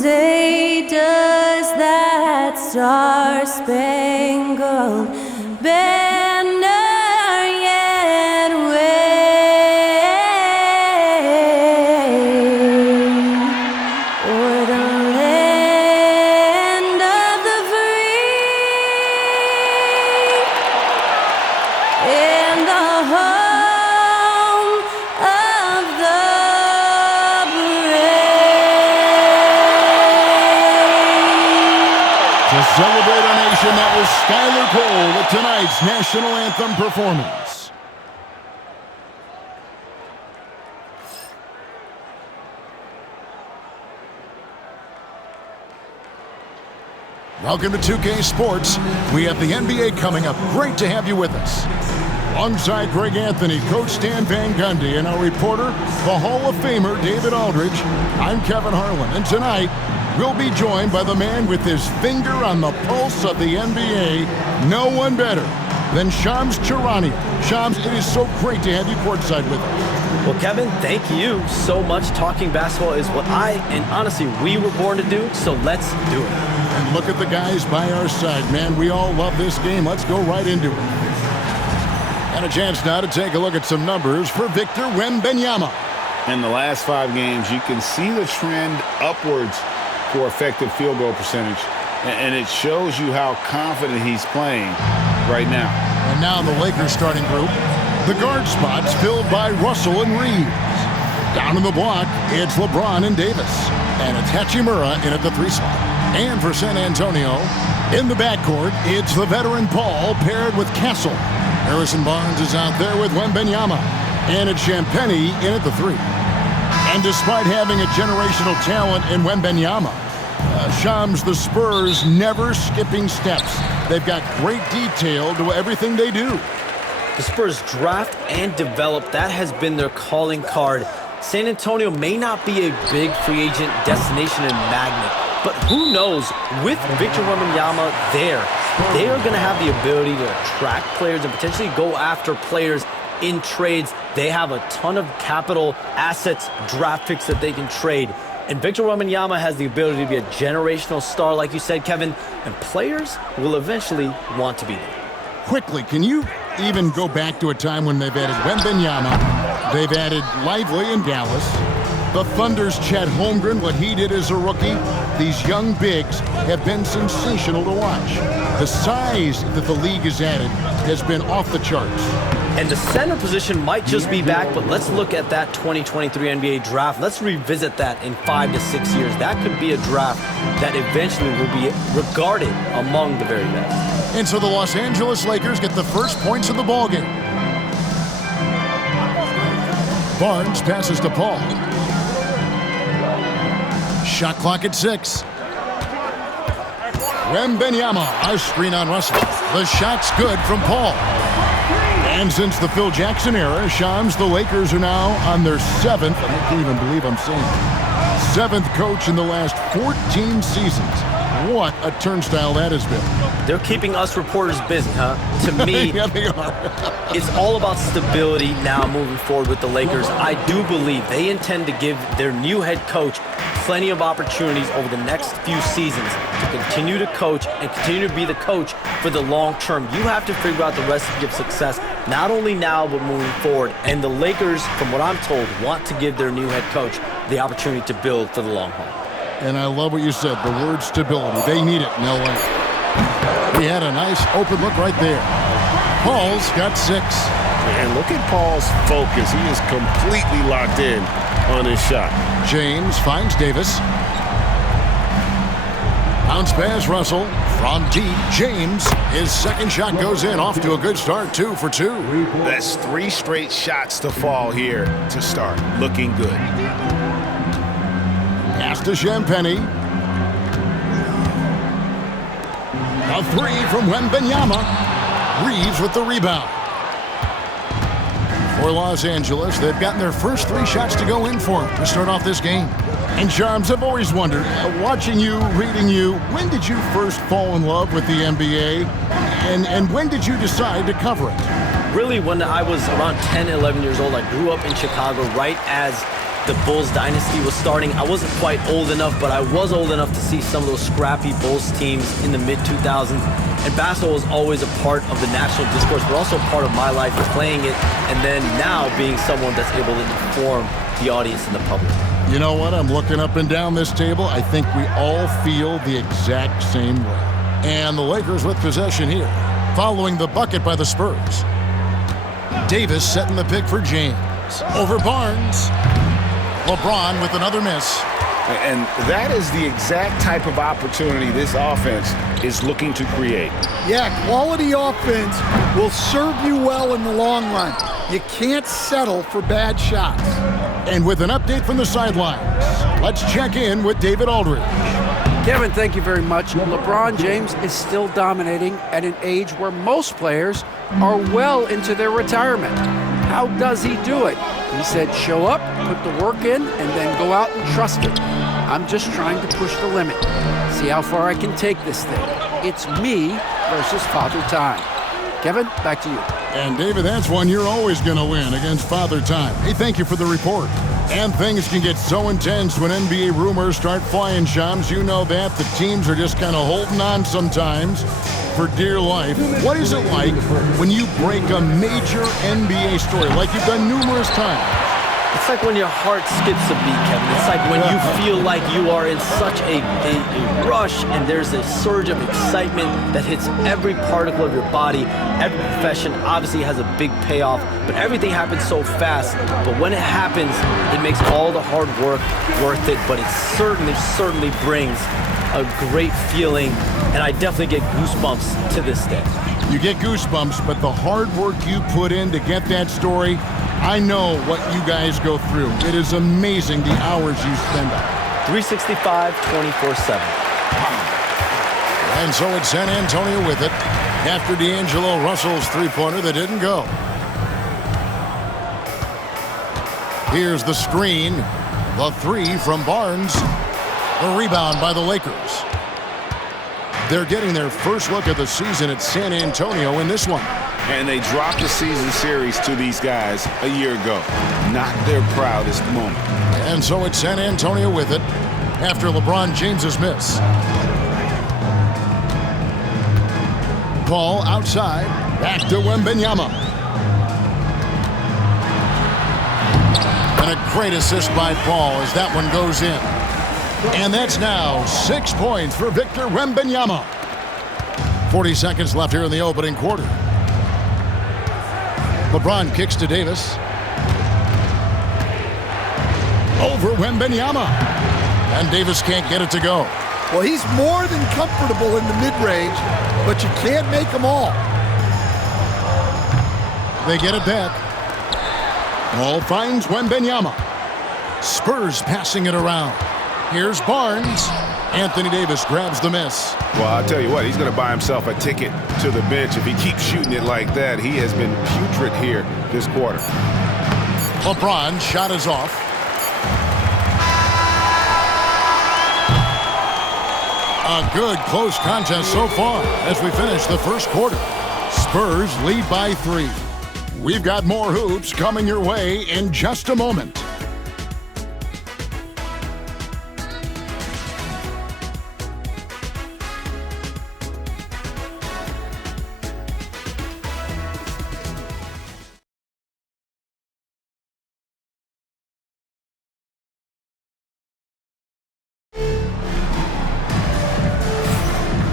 say does that star-spangled banner yet wave o'er the land of the free and the home of the brave. To celebrate our nation, that was Skylar Cole with tonight's national anthem performance. Welcome to 2K Sports. We have the NBA coming up. Great to have you with us. Alongside Greg Anthony, Coach Stan Van Gundy, and our reporter, the Hall of Famer David Aldridge, I'm Kevin Harlan. And tonight, we'll be joined by the man with his finger on the pulse of the NBA, no one better than Shams Charania. Shams, it is so great to have you courtside with us. Well, Kevin, thank you so much. Talking basketball is what and honestly, we were born to do, so let's do it. And look at the guys by our side, man. We all love this game. Let's go right into it. And a chance now to take a look at some numbers for Victor Wembanyama. In the last 5 games, you can see the trend upwards for effective field goal percentage. And it shows you how confident he's playing right now. And now the Lakers starting group. The guard spots filled by Russell and Reeves. Down in the block, it's LeBron and Davis. And it's Hachimura in at the 3 spot. And for San Antonio, in the backcourt, it's the veteran Paul paired with Castle. Harrison Barnes is out there with Wembanyama. And it's Champagnie in at the 3. And despite having a generational talent in Wembanyama, Shams, the Spurs never skipping steps. They've got great detail to everything they do. The Spurs draft and develop, that has been their calling card. San Antonio may not be a big free agent destination and magnet, but who knows, with Victor Wembanyama there, they are going to have the ability to attract players and potentially go after players in trades. They have a ton of capital assets, draft picks that they can trade. And Victor Wembanyama has the ability to be a generational star, like you said, Kevin, and players will eventually want to be there. Quickly, can you even go back to a time when they've added Wembanyama, they've added Lively in Dallas, the Thunder's Chet Holmgren, what he did as a rookie? These young bigs have been sensational to watch. The size that the league has added has been off the charts. And the center position might just be back, but let's look at that 2023 NBA draft. Let's revisit that in 5 to 6 years. That could be a draft that eventually will be regarded among the very best. And so the Los Angeles Lakers get the first points of the ballgame. Barnes passes to Paul. Shot clock at 6. Wembanyama, a screen on Russell. The shot's good from Paul. And since the Phil Jackson era, Shams, the Lakers are now on their 7th, I can't even believe I'm saying it, 7th coach in the last 14 seasons. What a turnstile that has been. They're keeping us reporters busy, huh? To me, Yeah, they are. it's all about stability now moving forward with the Lakers. I do believe they intend to give their new head coach plenty of opportunities over the next few seasons to continue to coach and continue to be the coach for the long term. You have to figure out the recipe of success, not only now, but moving forward. And the Lakers, from what I'm told, want to give their new head coach the opportunity to build for the long haul. And I love what you said, the word stability. They need it in LA. He had a nice open look right there. Paul's got 6. And look at Paul's focus. He is completely locked in on his shot. James finds Davis. Bounce pass, Russell. From deep, James. His second shot goes in, off to a good start, 2 for 2. That's 3 straight shots to fall here to start. Looking good. Pass to Champagnie. A 3 from Wembanyama. Reeves with the rebound. For Los Angeles, they've gotten their first 3 shots to go in for them to start off this game. And Shams, I've always wondered, watching you, reading you, when did you first fall in love with the NBA? And when did you decide to cover it? Really, when I was around 10, 11 years old, I grew up in Chicago right as the Bulls dynasty was starting. I wasn't quite old enough, but I was old enough to see some of those scrappy Bulls teams in the mid-2000s. And basketball was always a part of the national discourse, but also part of my life playing it, and then now being someone that's able to inform the audience and the public. You know what? I'm looking up and down this table. I think we all feel the exact same way. And the Lakers with possession here, following the bucket by the Spurs. Davis setting the pick for James. Over Barnes. LeBron with another miss. And that is the exact type of opportunity this offense is looking to create. Yeah, quality offense will serve you well in the long run. You can't settle for bad shots. And with an update from the sidelines, let's check in with David Aldridge. Kevin, thank you very much. LeBron James is still dominating at an age where most players are well into their retirement. How does he do it? He said, show up, put the work in, and then go out and trust it. I'm just trying to push the limit. See how far I can take this thing. It's me versus Father Time. Kevin, back to you. And David, that's one you're always going to win against Father Time. Hey, thank you for the report. And things can get so intense when NBA rumors start flying, Shams. You know that. The teams are just kind of holding on sometimes for dear life. What is it like when you break a major NBA story like you've done numerous times? It's like when your heart skips a beat, Kevin. It's like when you feel like you are in such a rush and there's a surge of excitement that hits every particle of your body. Every profession obviously has a big payoff, but everything happens so fast. But when it happens, it makes all the hard work worth it, but it certainly brings a great feeling, and I definitely get goosebumps to this day. You get goosebumps, but the hard work you put in to get that story, I know what you guys go through. It is amazing the hours you spend on it. 365, 24/7. And so it's San Antonio with it after D'Angelo Russell's three-pointer that didn't go. Here's the screen. The three from Barnes. The rebound by the Lakers. They're getting their first look at the season at San Antonio in this one. And they dropped the season series to these guys a year ago. Not their proudest moment. And so it's San Antonio with it after LeBron James's miss. Paul outside. Back to Wembanyama. And a great assist by Paul as that one goes in. And that's now 6 points for Victor Wembanyama. 40 seconds left here in the opening quarter. LeBron kicks to Davis. Over Wembanyama. And Davis can't get it to go. Well, he's more than comfortable in the mid-range, but you can't make them all. They get it back. Ball finds Wembanyama. Spurs passing it around. Here's Barnes. Anthony Davis grabs the miss. Well, I'll tell you what, he's going to buy himself a ticket to the bench if he keeps shooting it like that. He has been putrid here this quarter. LeBron shot is off. A good close contest so far as we finish the first quarter. Spurs lead by 3. We've got more hoops coming your way in just a moment.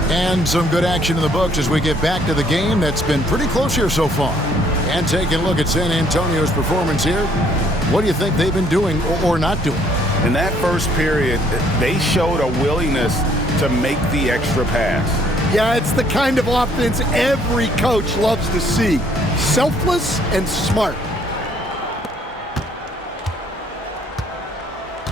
And some good action in the books as we get back to the game that's been pretty close here so far. And taking a look at San Antonio's performance here. What do you think they've been doing or not doing? In that first period, they showed a willingness to make the extra pass. Yeah, it's the kind of offense every coach loves to see. Selfless and smart.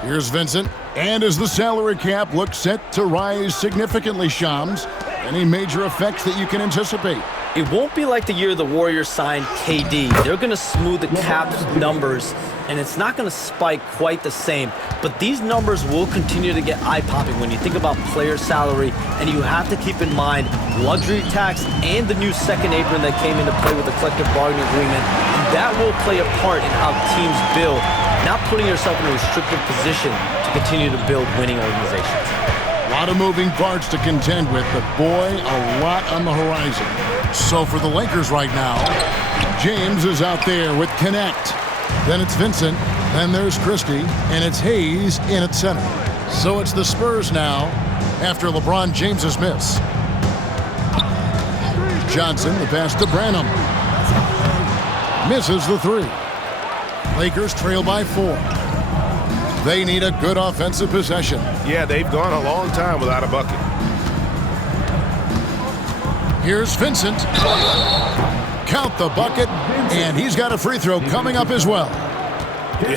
Here's Vincent. And as the salary cap looks set to rise significantly, Shams, any major effects that you can anticipate? It won't be like the year the Warriors signed KD. They're going to smooth the cap numbers, and it's not going to spike quite the same. But these numbers will continue to get eye-popping when you think about player salary, and you have to keep in mind luxury tax and the new second apron that came into play with the collective bargaining agreement. That will play a part in how teams build. not putting yourself in a restrictive position to continue to build winning organizations. A lot of moving parts to contend with, but boy, a lot on the horizon. So for the Lakers right now, James is out there with Connect. Then it's Vincent, then there's Christie, and it's Hayes in at center. So it's the Spurs now after LeBron James's miss. Johnson, the pass to Branham. Misses the three. Lakers trail by 4. They need a good offensive possession. Yeah, they've gone a long time without a bucket. Here's Vincent. Count the bucket, and he's got a free throw coming up as well.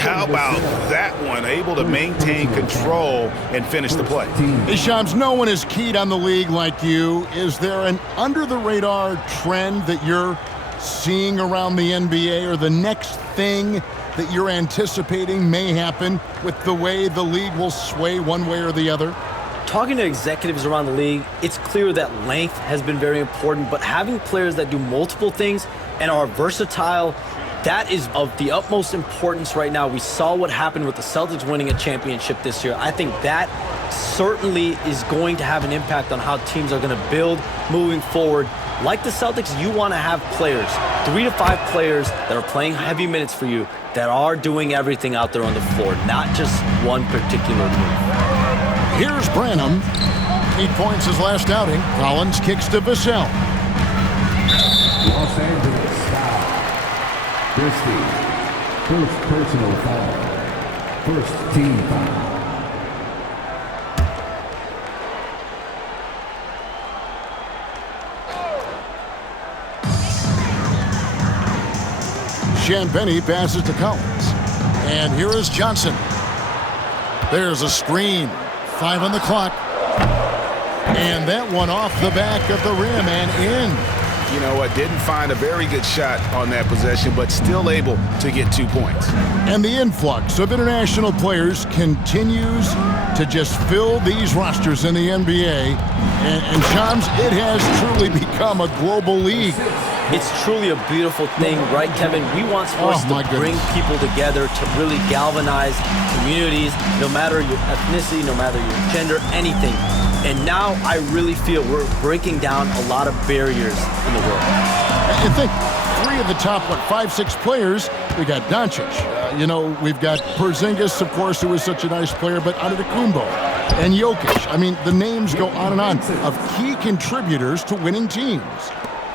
How about that one? Able to maintain control and finish the play. Hey, Shams, no one is keyed on the league like you. Is there an under-the-radar trend that you're seeing around the NBA, or the next thing that you're anticipating may happen with the way the league will sway one way or the other? Talking to executives around the league, it's clear that length has been very important, but having players that do multiple things and are versatile, that is of the utmost importance right now. We saw what happened with the Celtics winning a championship this year. I think that certainly is going to have an impact on how teams are going to build moving forward. Like the Celtics, you want to have players, 3 to 5 players that are playing heavy minutes for you, that are doing everything out there on the floor, not just one particular move. Here's Branham. 8 points his last outing. Collins kicks to Vassell. Los Angeles foul. Christie. First personal foul. First team foul. Champagny passes to Collins. And here is Johnson. There's a screen. 5 on the clock. And that one off the back of the rim and in. You know what? Didn't find a very good shot on that possession, but still able to get 2 points. And the influx of international players continues to just fill these rosters in the NBA. And Shams, it has truly become a global league. It's truly a beautiful thing, right, Kevin? We want sports to bring people together, to really galvanize communities, no matter your ethnicity, no matter your gender, anything. And now I really feel we're breaking down a lot of barriers in the world. And think, 3 of the top, 5, 6 players, we got Doncic. We've got Porzingis, of course, who is such a nice player, but Antetokounmpo and Jokic. I mean, the names go on of key contributors to winning teams.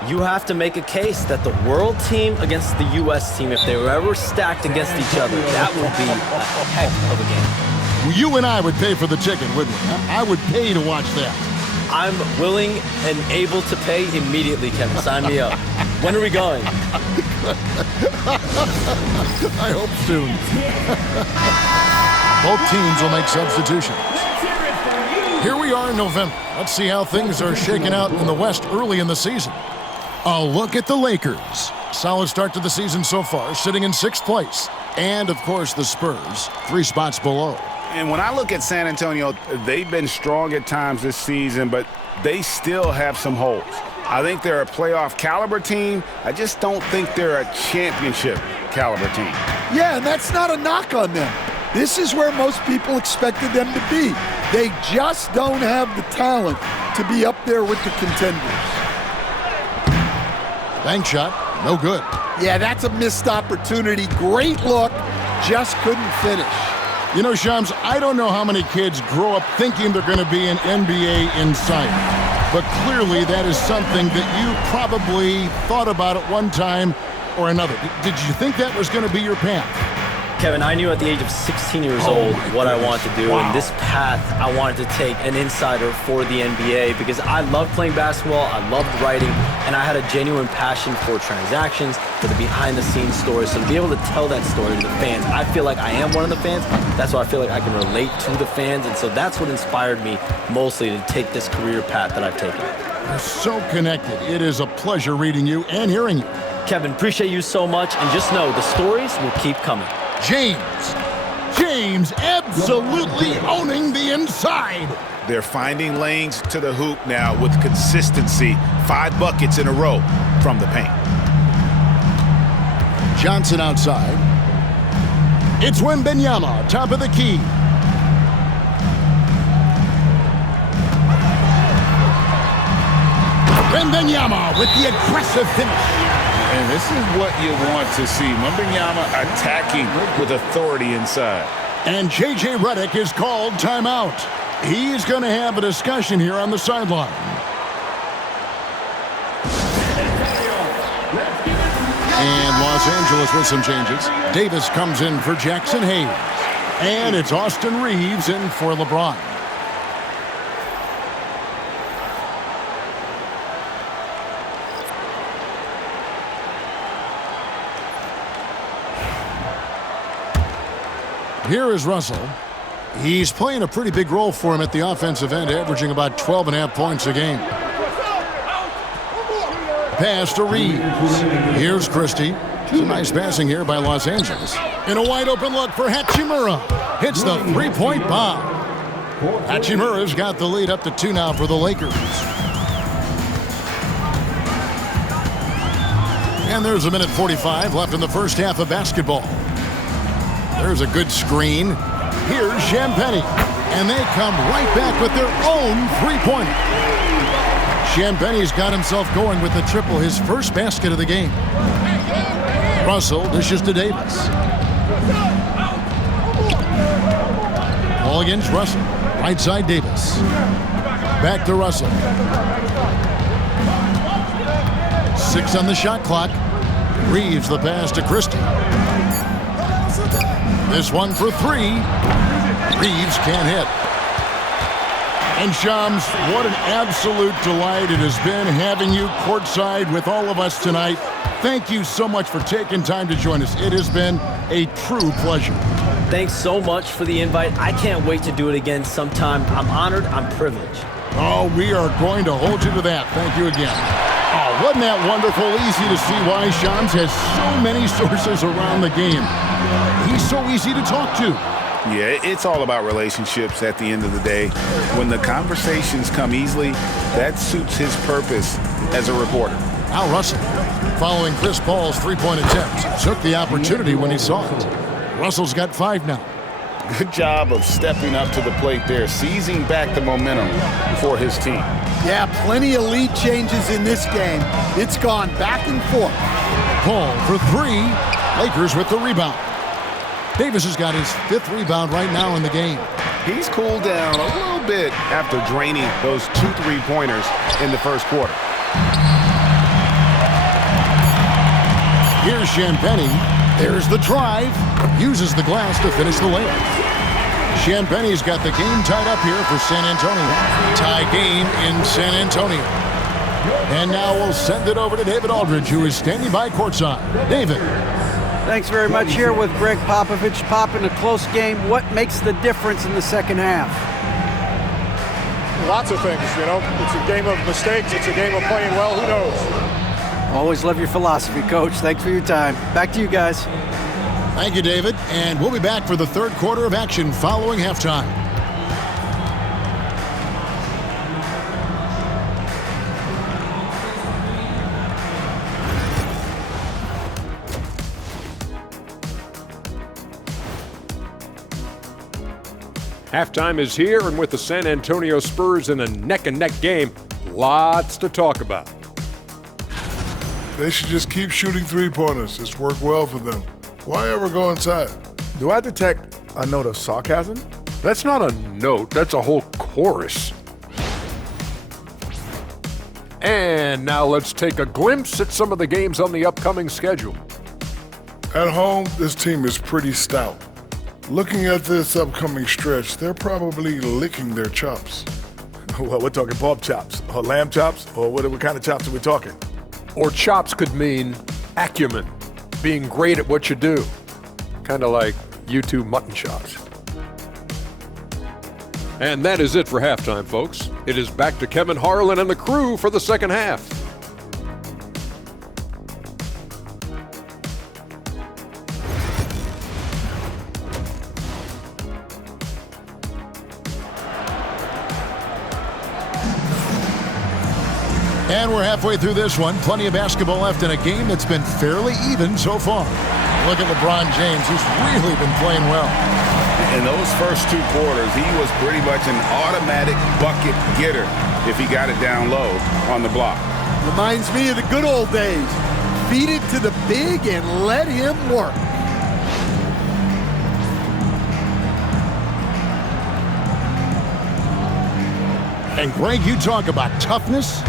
You have to make a case that the world team against the U.S. team, if they were ever stacked against each other, that would be a heck of a game. Well, you and I would pay for the ticket, wouldn't we? I would pay to watch that. I'm willing and able to pay immediately, Kevin. Sign me up. When are we going? I hope soon. Both teams will make substitutions. Here we are in November. Let's see how things are shaking out in the West early in the season. A look at the Lakers. Solid start to the season so far, sitting in 6th place. And, of course, the Spurs, 3 spots below. And when I look at San Antonio, they've been strong at times this season, but they still have some holes. I think they're a playoff caliber team. I just don't think they're a championship caliber team. Yeah, and that's not a knock on them. This is where most people expected them to be. They just don't have the talent to be up there with the contenders. Bank shot, no good. Yeah, that's a missed opportunity. Great look, just couldn't finish. Shams, I don't know how many kids grow up thinking they're going to be an NBA insider, but clearly that is something that you probably thought about at one time or another. Did you think that was going to be your path? Kevin, I knew at the age of 16 years old what I wanted to do, and this path I wanted to take an insider for the NBA because I loved playing basketball, I loved writing, and I had a genuine passion for transactions, for the behind-the-scenes stories. So to be able to tell that story to the fans, I feel like I am one of the fans. That's why I feel like I can relate to the fans, and so that's what inspired me mostly to take this career path that I've taken. You're so connected. It is a pleasure reading you and hearing you. Kevin, appreciate you so much, and just know the stories will keep coming. James absolutely owning the inside. They're finding lanes to the hoop now with consistency. 5 buckets in a row from the paint. Johnson outside. It's Wembanyama, top of the key. Wembanyama with the aggressive finish. And this is what you want to see. Wembanyama attacking with authority inside. And J.J. Redick is called timeout. He's going to have a discussion here on the sideline. And Los Angeles with some changes. Davis comes in for Jackson Hayes. And it's Austin Reeves in for LeBron. Here is Russell. He's playing a pretty big role for him at the offensive end, averaging about 12.5 points a game. Pass to Reeves. Here's Christie. Some nice passing here by Los Angeles. And a wide open look for Hachimura. Hits the three-point bomb. Hachimura's got the lead up to 2 now for the Lakers. And there's a minute 45 left in the first half of basketball. There's a good screen. Here's Champagnie. And they come right back with their own three-pointer. Champagnie's got himself going with the triple, his first basket of the game. Russell dishes to Davis. Ball against Russell. Right side Davis. Back to Russell. 6 on the shot clock. Reeves the pass to Christie. This one for 3. Reeves can't hit. And Shams, what an absolute delight it has been having you courtside with all of us tonight. Thank you so much for taking time to join us. It has been a true pleasure. Thanks so much for the invite. I can't wait to do it again sometime. I'm honored. I'm privileged. Oh, we are going to hold you to that. Thank you again. Oh, wasn't that wonderful? Easy to see why Shams has so many sources around the game. He's so easy to talk to. Yeah, it's all about relationships at the end of the day. When the conversations come easily, that suits his purpose as a reporter. Al Russell, following Chris Paul's three-point attempt, took the opportunity when he saw it. Russell's got 5 now. Good job of stepping up to the plate there, seizing back the momentum for his team. Yeah, plenty of lead changes in this game. It's gone back and forth. Paul for 3. Lakers with the rebound. Davis has got his 5th rebound right now in the game. He's cooled down a little bit after draining those 2 3-pointers in the first quarter. Here's Champagnie. There's the drive. Uses the glass to finish the layup. Champagnie's got the game tied up here for San Antonio. Tie game in San Antonio. And now we'll send it over to David Aldridge, who is standing by courtside. David. Thanks very much. Here with Greg Popovich. Pop, in a close game, what makes the difference in the second half? Lots of things, you know. It's a game of mistakes. It's a game of playing well. Who knows? Always love your philosophy, Coach. Thanks for your time. Back to you guys. Thank you, David. And we'll be back for the third quarter of action following halftime. Halftime is here, and with the San Antonio Spurs in a neck-and-neck game, lots to talk about. They should just keep shooting three-pointers. It's worked well for them. Why ever go inside? Do I detect a note of sarcasm? That's not a note, that's a whole chorus. And now let's take a glimpse at some of the games on the upcoming schedule. At home, this team is pretty stout. Looking at this upcoming stretch, they're probably licking their chops. Well, we're talking pork chops, or lamb chops, or what kind of chops are we talking? Or chops could mean acumen, being great at what you do. Kind of like you two mutton chops. And that is it for halftime, folks. It is back to Kevin Harlan and the crew for the second half. And we're halfway through this one. Plenty of basketball left in a game that's been fairly even so far. Look at LeBron James. He's really been playing well. In those first 2 quarters, he was pretty much an automatic bucket getter if he got it down low on the block. Reminds me of the good old days. Feed it to the big and let him work. And Greg, you talk about toughness,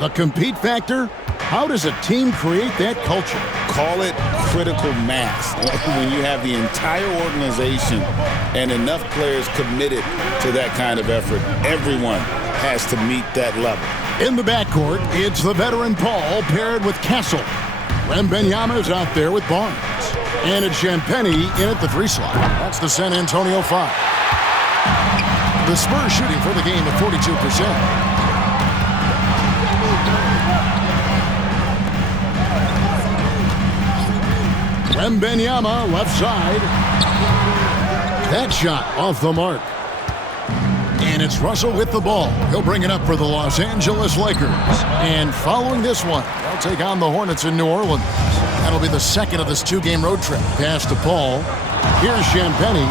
the compete factor. How does a team create that culture? Call it critical mass. When you have the entire organization and enough players committed to that kind of effort, everyone has to meet that level. In the backcourt, it's the veteran Paul paired with Castle. Wembanyama's out there with Barnes. And it's Champagnie in at the 3 slot. That's the San Antonio 5. The Spurs shooting for the game at 42%. Wembanyama, left side. That shot off the mark. And it's Russell with the ball. He'll bring it up for the Los Angeles Lakers. And following this one, they'll take on the Hornets in New Orleans. That'll be the second of this 2-game road trip. Pass to Paul. Here's Champagnie.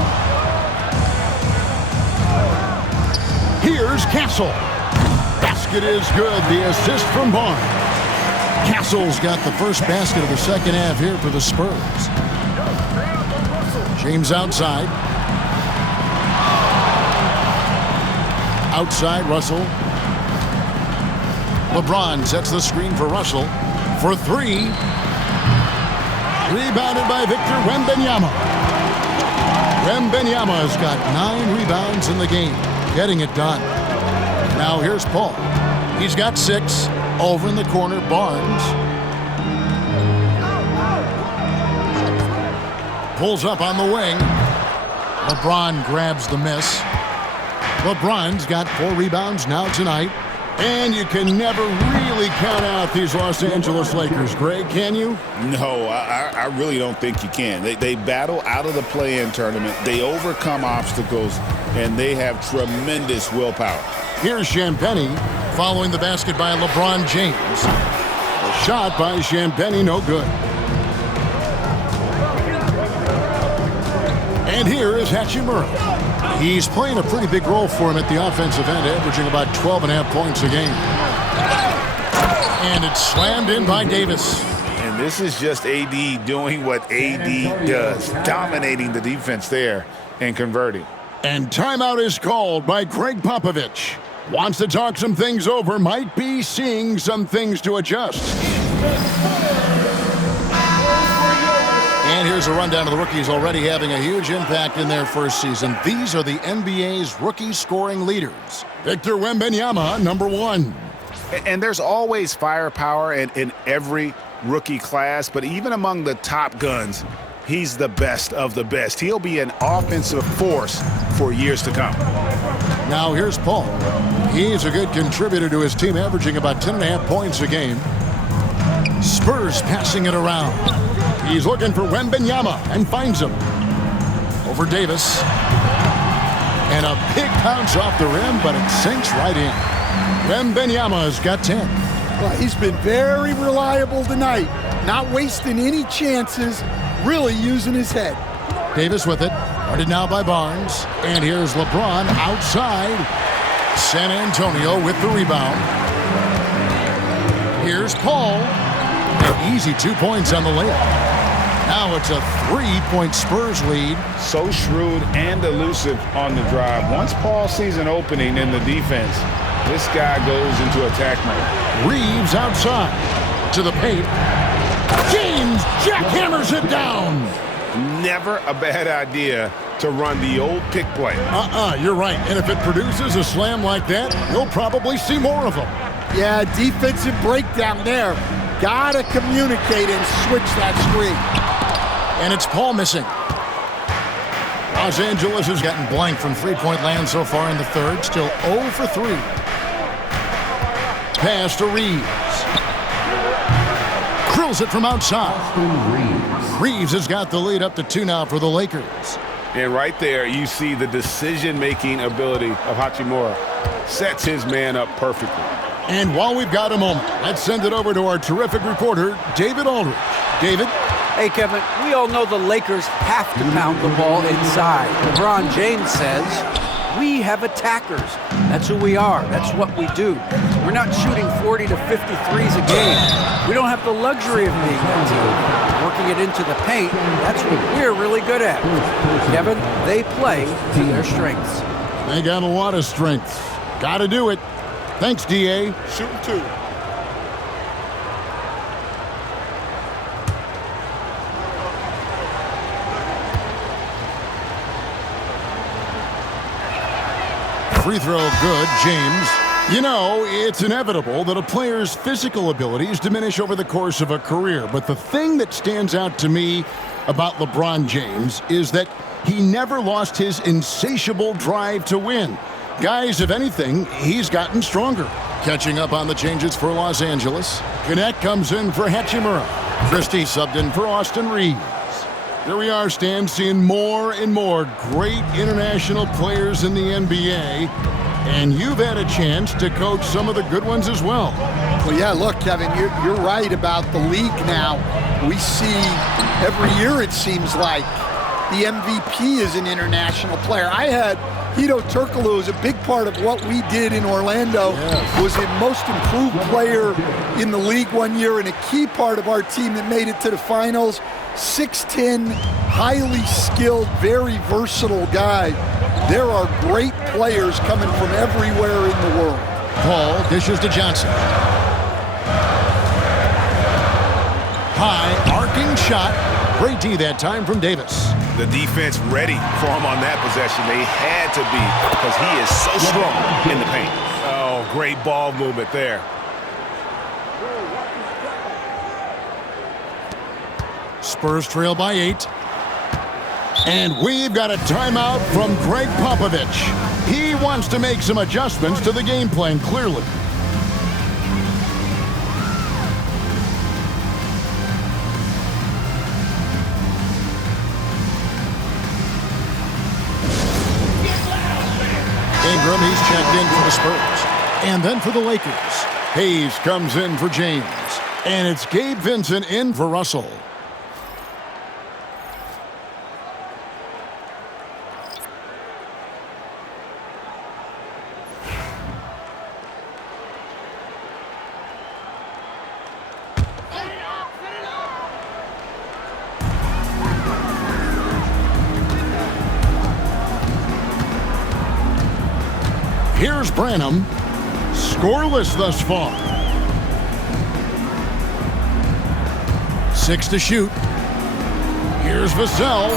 Here's Castle. Basket is good. The assist from Barnes. Castle's got the first basket of the second half here for the Spurs. James outside. Outside, Russell. LeBron sets the screen for Russell for 3. Rebounded by Victor Wembanyama. Wembanyama's got 9 rebounds in the game, getting it done. Now here's Paul. He's got 6. Over in the corner, Barnes. Pulls up on the wing. LeBron grabs the miss. LeBron's got 4 rebounds now tonight. And you can never really count out these Los Angeles Lakers, Greg, can you? No, I really don't think you can. They battle out of the play-in tournament. They overcome obstacles, and they have tremendous willpower. Here's Champagnie following the basket by LeBron James. The shot by Champagnie, no good. And here is Hachimura. He's playing a pretty big role for him at the offensive end, averaging about 12.5 points a game. And it's slammed in by Davis. And this is just AD doing what AD does, dominating the defense there and converting. And timeout is called by Greg Popovich. Wants to talk some things over, might be seeing some things to adjust. And here's a rundown of the rookies already having a huge impact in their first season. These are the NBA's rookie scoring leaders. Victor Wembanyama, number 1. And there's always firepower in every rookie class, but even among the top guns, he's the best of the best. He'll be an offensive force for years to come. Now here's Paul. He's a good contributor to his team, averaging about 10.5 points a game. Spurs passing it around. He's looking for Wembanyama and finds him. Over Davis. And a big bounce off the rim, but it sinks right in. Wembanyama's got 10. Well, he's been very reliable tonight. Not wasting any chances, really using his head. Davis with it. Guarded now by Barnes. And here's LeBron outside. San Antonio with the rebound. Here's Paul. An easy 2 points on the layup. Now it's a 3-point Spurs lead. So shrewd and elusive on the drive. Once Paul sees an opening in the defense, this guy goes into attack mode. Reeves outside to the paint. James jackhammers it down. Never a bad idea to run the old pick play. You're right. And if it produces a slam like that, you'll probably see more of them. Yeah, defensive breakdown there. Gotta communicate and switch that screen. And it's Paul missing. Los Angeles has gotten blank from three-point land so far in the third. Still 0 for 3. Pass to Reeves. Drills it from outside. Reeves has got the lead up to 2 now for the Lakers. And right there, you see the decision-making ability of Hachimura. Sets his man up perfectly. And while we've got a moment, let's send it over to our terrific reporter, David Aldridge. David? Hey, Kevin, we all know the Lakers have to pound the ball inside. LeBron James says, we have attackers. That's who we are. That's what we do. We're not shooting 40 to 50 threes a game. We don't have the luxury of being that team. Working it into the paint, that's what we're really good at. Kevin, they play to their strengths. They got a lot of strengths. Got to do it. Thanks, D.A. Shooting 2. Free throw good, James. You know, it's inevitable that a player's physical abilities diminish over the course of a career, but the thing that stands out to me about LeBron James is that he never lost his insatiable drive to win. Guys, if anything, he's gotten stronger. Catching up on the changes for Los Angeles. Connect comes in for Hachimura. Christie subbed in for Austin Reeves. Here we are, Stan, seeing more and more great international players in the NBA, and you've had a chance to coach some of the good ones as well. Well, yeah, look, Kevin, you're right about the league now. We see every year, it seems like, the MVP is an international player. I had Hedo Turkoglu, who was a big part of what we did in Orlando, was a most improved player in the league one year and a key part of our team that made it to the finals. 6'10", highly skilled, very versatile guy. There are great players coming from everywhere in the world. Paul dishes to Johnson. High, arcing shot. Great D that time from Davis. The defense ready for him on that possession. They had to be because he is so strong in the paint. Oh, great ball movement there. Spurs trail by 8. And we've got a timeout from Greg Popovich. He wants to make some adjustments to the game plan, clearly. Ingram, he's checked in for the Spurs. And then for the Lakers. Hayes comes in for James. And it's Gabe Vincent in for Russell. Here's Branham, scoreless thus far. 6 to shoot. Here's Vassell.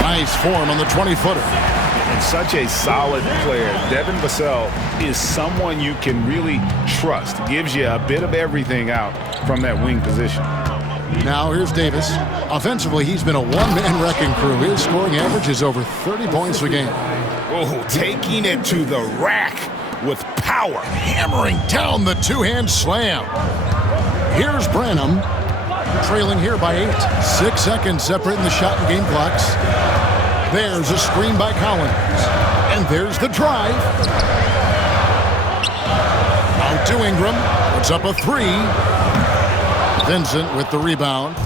Nice form on the 20-footer. And such a solid player. Devin Vassell is someone you can really trust. Gives you a bit of everything out from that wing position. Now here's Davis. Offensively, he's been a one-man wrecking crew. His scoring average is over 30 points a game. Oh, taking it to the rack with power. Hammering down the two-hand slam. Here's Branham, trailing here by 8. 6 seconds separating the shot and game clocks. There's a screen by Collins. And there's the drive. Out to Ingram. Puts up a 3. Vincent with the rebound.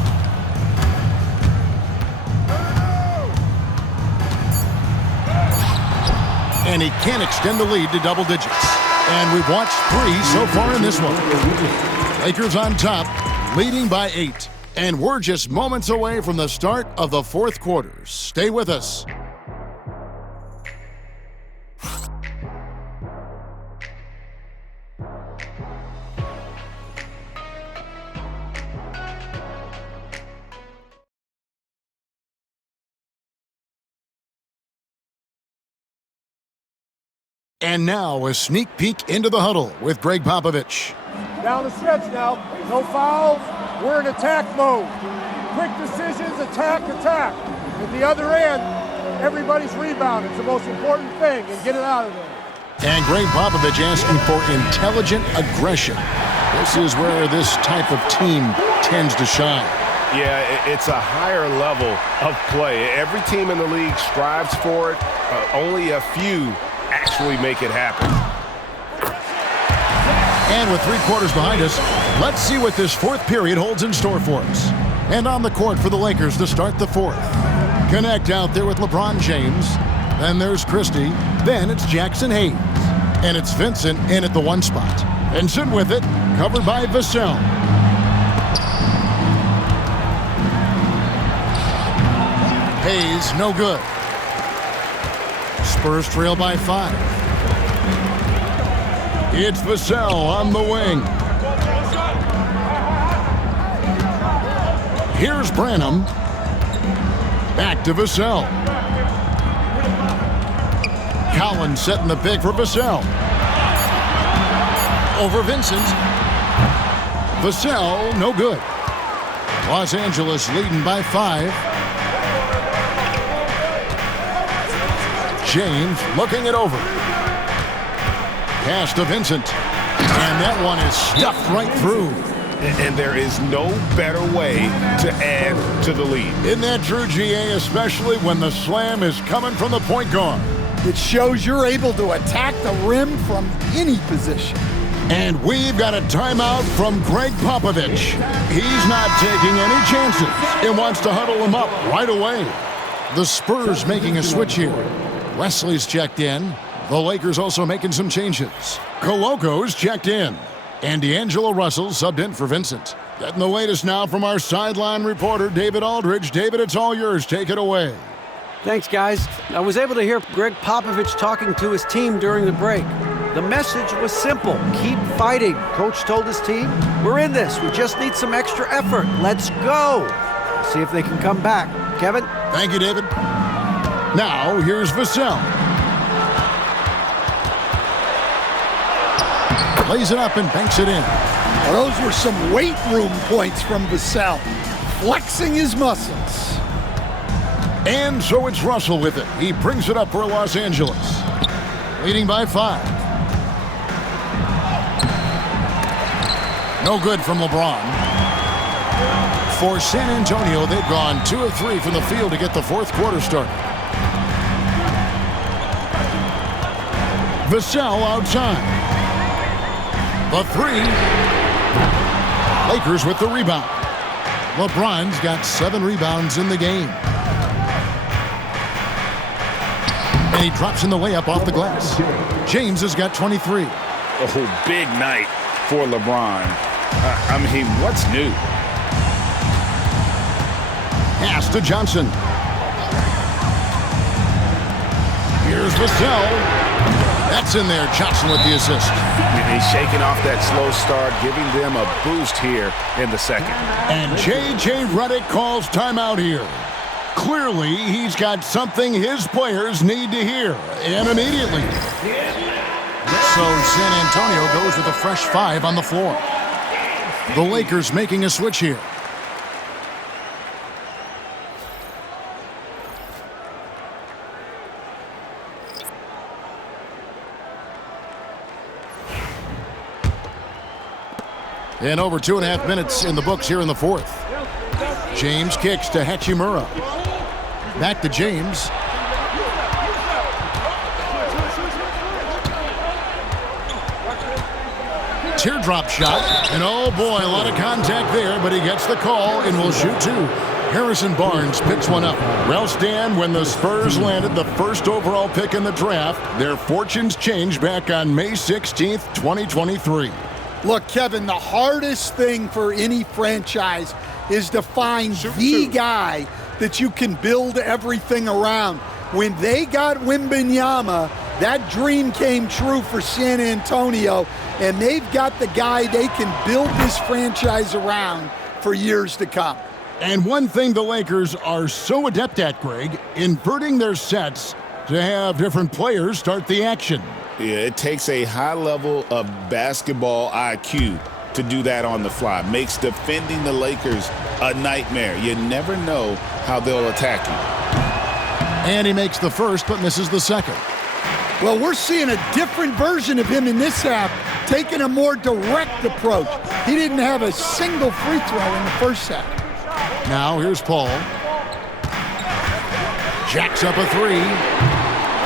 And he can't extend the lead to double digits. And we've watched 3 so far in this one. Lakers on top, leading by 8. And we're just moments away from the start of the fourth quarter. Stay with us. And now a sneak peek into the huddle with Greg Popovich. Down the stretch now. No fouls. We're in attack mode. Quick decisions, attack. At the other end, everybody's rebounding. It's the most important thing, and get it out of there. And Greg Popovich asking for intelligent aggression. This is where this type of team tends to shine. Yeah, it's a higher level of play. Every team in the league strives for it. Only a few actually make it happen. And with 3 quarters behind us, let's see what this fourth period holds in store for us. And on the court for the Lakers to start the fourth. Connect out there with LeBron James. Then there's Christie. Then it's Jackson Hayes. And it's Vincent in at the 1 spot. Vincent with it, covered by Vassell. Hayes, no good. Spurs trail by 5. It's Vassell on the wing. Here's Branham. Back to Vassell. Collins setting the pick for Vassell. Over Vincent. Vassell, no good. Los Angeles leading by 5. James looking it over. Pass to Vincent. And that one is stuffed right through. And there is no better way to add to the lead. Isn't that true, GA, especially when the slam is coming from the point guard? It shows you're able to attack the rim from any position. And we've got a timeout from Greg Popovich. He's not taking any chances and wants to huddle him up right away. The Spurs making a switch here. Wesley's checked in. The Lakers also making some changes. Coloco's checked in. And D'Angelo Russell subbed in for Vincent. Getting the latest now from our sideline reporter, David Aldridge. David, it's all yours. Take it away. Thanks, guys. I was able to hear Greg Popovich talking to his team during the break. The message was simple. Keep fighting. Coach told his team, we're in this. We just need some extra effort. Let's go. See if they can come back. Kevin? Thank you, David. Now, here's Vassell. Lays it up and banks it in. Well, those were some weight room points from Vassell, flexing his muscles. And so it's Russell with it. He brings it up for Los Angeles. Leading by 5. No good from LeBron. For San Antonio, they've gone 2 of 3 from the field to get the fourth quarter started. Vassell outside. The 3. Lakers with the rebound. LeBron's got 7 rebounds in the game. And he drops in the layup off the glass. James has got 23. Oh, big night for LeBron. I mean, what's new? Pass to Johnson. Here's Vassell. That's in there. Johnson with the assist. He's shaking off that slow start, giving them a boost here in the second. And J.J. Redick calls timeout here. Clearly, he's got something his players need to hear, and immediately. So San Antonio goes with a fresh 5 on the floor. The Lakers making a switch here. And over 2.5 minutes in the books here in the fourth. James kicks to Hachimura. Back to James. Teardrop shot. And oh boy, a lot of contact there, but he gets the call and will shoot 2. Harrison Barnes picks one up. Well, Stan, when the Spurs landed the first overall pick in the draft, their fortunes changed back on May 16th, 2023. Look, Kevin, the hardest thing for any franchise is to find the guy that you can build everything around. When they got Wembanyama, that dream came true for San Antonio, and they've got the guy they can build this franchise around for years to come. And one thing the Lakers are so adept at, Greg, inverting their sets to have different players start the action. Yeah, it takes a high level of basketball IQ to do that on the fly. Makes defending the Lakers a nightmare. You never know how they'll attack you. And he makes the first but misses the second. Well, we're seeing a different version of him in this half, taking a more direct approach. He didn't have a single free throw in the first half. Now here's Paul. Jacks up a 3.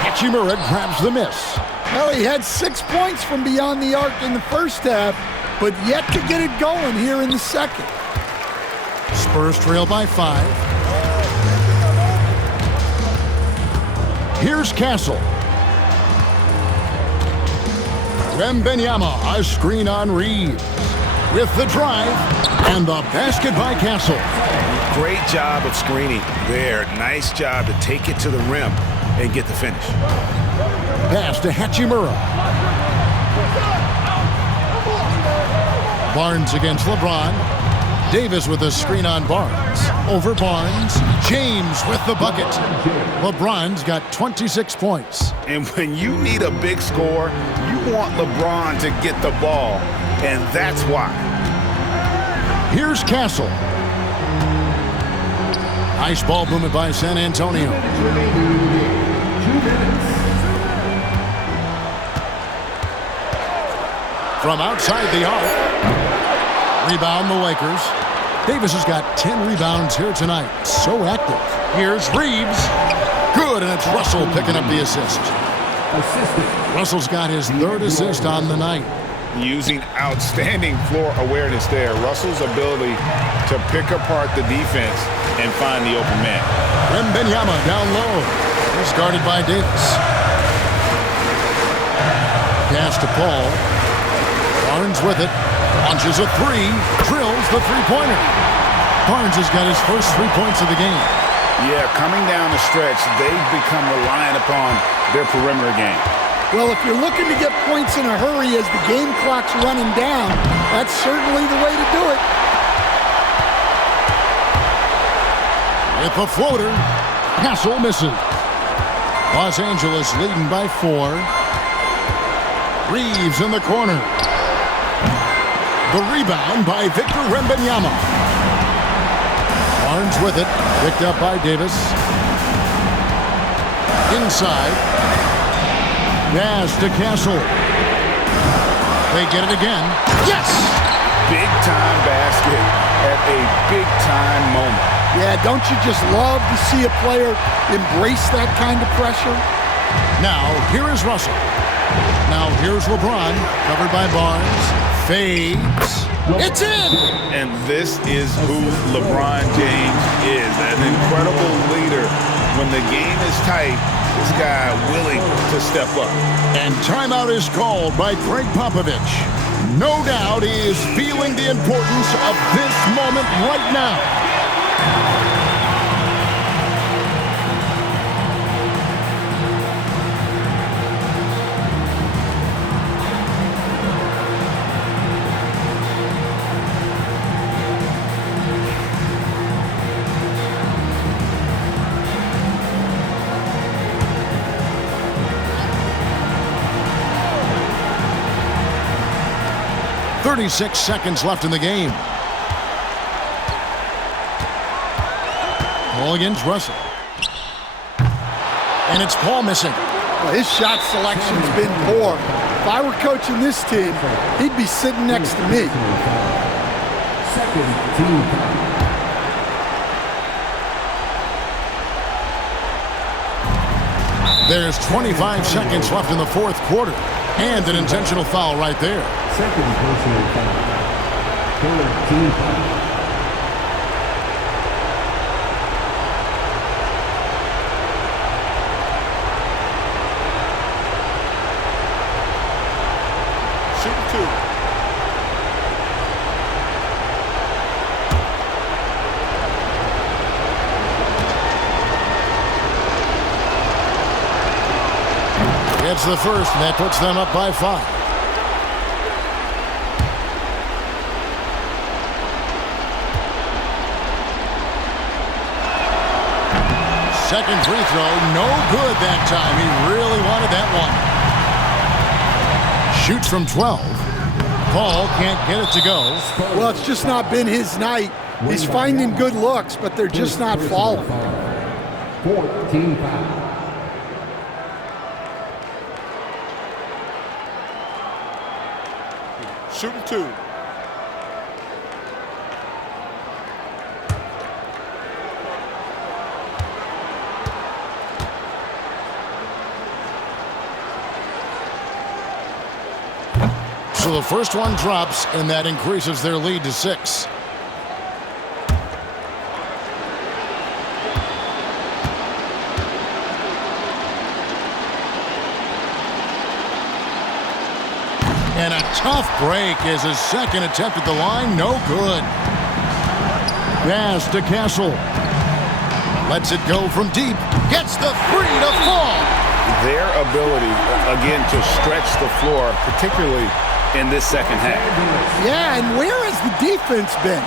Hachimura grabs the miss. Well, he had 6 points from beyond the arc in the first half, but yet to get it going here in the second. Spurs trail by 5. Here's Castle. Wembenyama, a screen on Reeves. With the drive and the basket by Castle. Great job of screening there. Nice job to take it to the rim and get the finish. Pass to Hachimura. Barnes against LeBron. Davis with a screen on Barnes. Over Barnes. James with the bucket. LeBron's got 26 points. And when you need a big score, you want LeBron to get the ball, and that's why. Here's Castle. Nice ball movement by San Antonio. From outside the arc. Rebound the Lakers. Davis has got 10 rebounds here tonight. So active. Here's Reeves. Good, and it's Russell picking up the assist. Russell's got his 3rd assist on the night. Using outstanding floor awareness there. Russell's ability to pick apart the defense and find the open man. Wembenyama down low. He's guarded by Davis. Pass to Paul. Barnes with it. Launches a 3. Drills the three-pointer. Barnes has got his first 3 points of the game. Yeah, coming down the stretch, they've become reliant upon their perimeter game. Well, if you're looking to get points in a hurry as the game clock's running down, that's certainly the way to do it. With a floater, Castle misses. Los Angeles leading by 4. Reeves in the corner. The rebound by Victor Wembanyama. Barnes with it, picked up by Davis. Inside. Pass to Castle. They get it again. Yes! Big-time basket at a big-time moment. Yeah, don't you just love to see a player embrace that kind of pressure? Now, here is Russell. Now, here's LeBron, covered by Barnes. Fades. It's in! And this is who LeBron James is, an incredible leader. When the game is tight, this guy willing to step up. And timeout is called by Greg Popovich. No doubt he is feeling the importance of this moment right now. .36 seconds left in the game. Ball against Russell. And it's Paul missing. Well, his shot selection's been poor. If I were coaching this team, he'd be sitting next to me. Second team foul. There's 25 seconds left in the 4th quarter. And an intentional foul right there. Second personal foul. 3rd team foul. Shooting 2. It's the first, and that puts them up by 5. Second free throw, no good that time. He really wanted that one. Shoots from 12. Paul can't get it to go. Well, it's just not been his night. He's finding good looks, but they're just not falling. 14 foul. Shooting 2. So the first one drops, and that increases their lead to 6. tough break as his second attempt at the line, no good. Pass to Castle. Lets it go from deep. Gets the three to fall. Their ability, again, to stretch the floor, particularly in this second half. Yeah, and where has the defense been?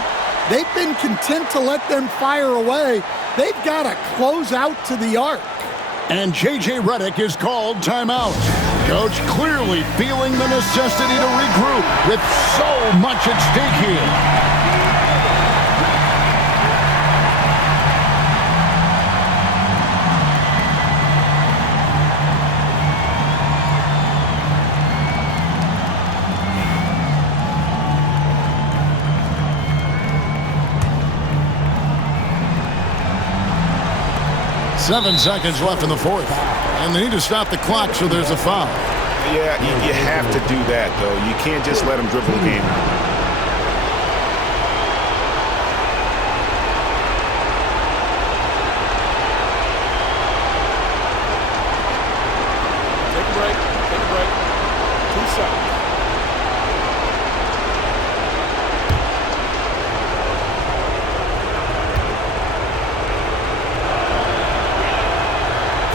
They've been content to let them fire away. They've got to close out to the arc. And J.J. Redick is called timeout. Coach clearly feeling the necessity to regroup with so much at stake here. 7 seconds left in the fourth. And they need to stop the clock, so there's a foul. Yeah, you have to do that, though. You can't just let them dribble the game. Take a break. Take a break. 2 seconds.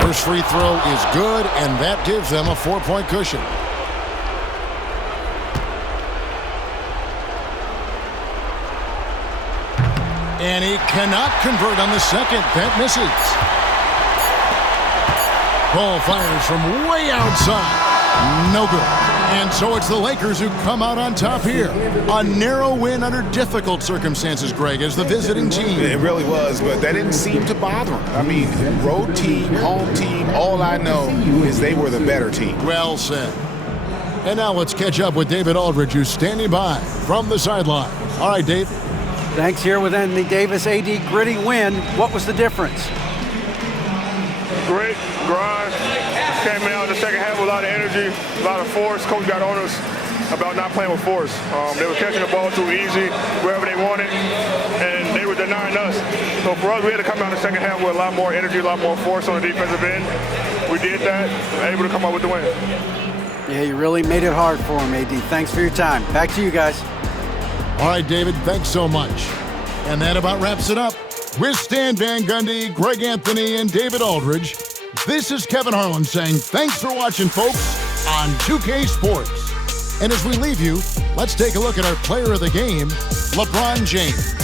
First free throw is good, and that gives them a 4-point cushion. And he cannot convert on the second. That misses. Ball fires from way outside. No good. And so it's the Lakers who come out on top here. A narrow win under difficult circumstances, Greg, as the visiting team. It really was, but that didn't seem to bother them. I mean, road team, home team, all I know is they were the better team. Well said. And now let's catch up with David Aldridge, who's standing by from the sideline. All right, Dave. Thanks. Here with Anthony Davis. AD, gritty win. What was the difference? Grit, grind. Came out in the second half with a lot of energy, a lot of force. Coach got on us about not playing with force. They were catching the ball too easy wherever they wanted, and they were denying us. So for us, we had to come out in the second half with a lot more energy, a lot more force on the defensive end. We did that, able to come out with the win. Yeah, you really made it hard for him, AD. Thanks for your time. Back to you guys. All right, David, thanks so much. And that about wraps it up. With Stan Van Gundy, Greg Anthony, and David Aldridge, this is Kevin Harlan saying thanks for watching, folks, on 2K Sports. And as we leave you, let's take a look at our player of the game, LeBron James.